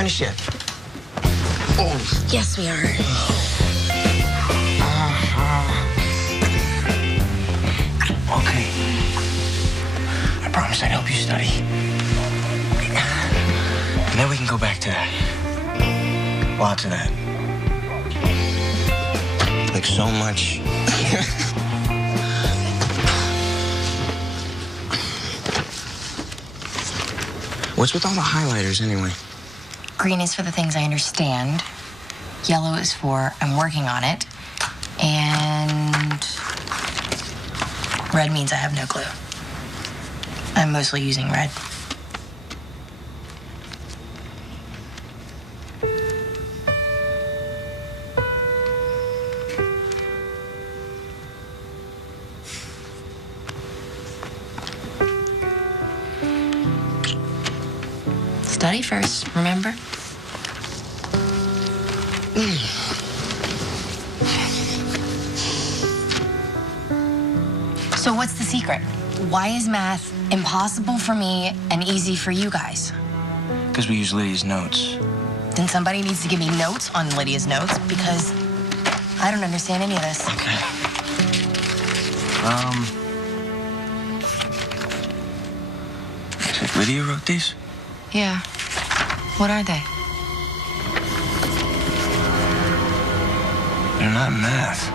finished yet. Oh. Yes, we are. Okay. I promise I'd help you study. And then we can go back to that. Lots of that. Like so much. What's with all the highlighters anyway? Green is for the things I understand. Yellow is for I'm working on it. And red means I have no clue. I'm mostly using red. Study first, remember? So what's the secret? Why is math impossible for me and easy for you guys? Because we use Lydia's notes. Then somebody needs to give me notes on Lydia's notes because I don't understand any of this. Okay. So Lydia wrote these? Yeah. What are they? They're not math.